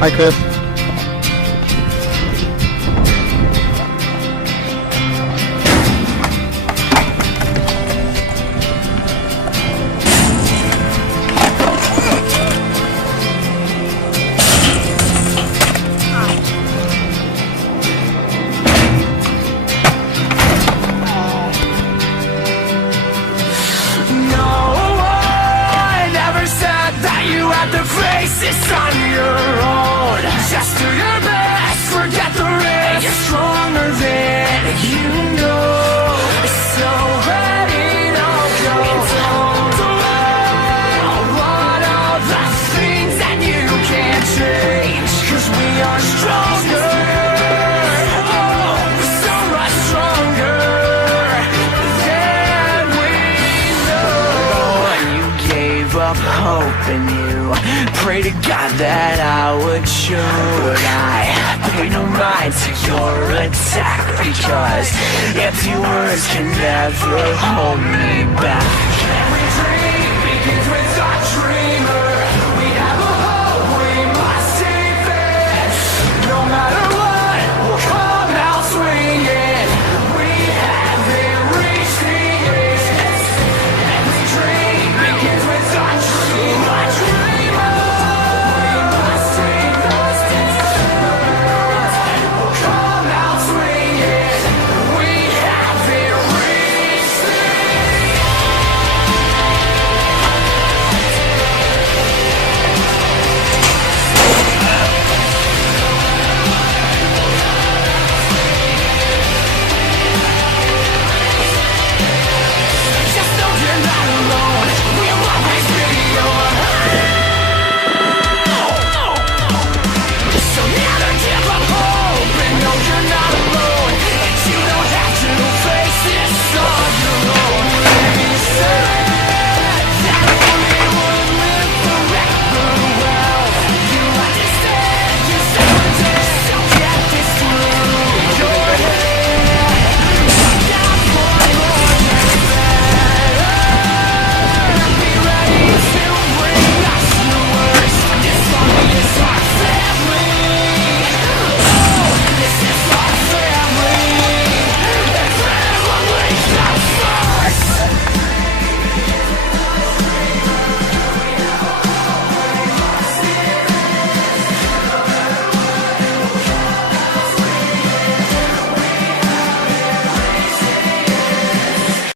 Hi, Chris. It's on your own. Just do your best, forget the rest. You're stronger than you know. So let it all go. Don't dwell on all the things that you can't change. 'Cause we are stronger. Oh, so much stronger than we know. You gave up hope in you. Pray to God that I would show. I pay no mind to your attack, because empty words can never hold me back.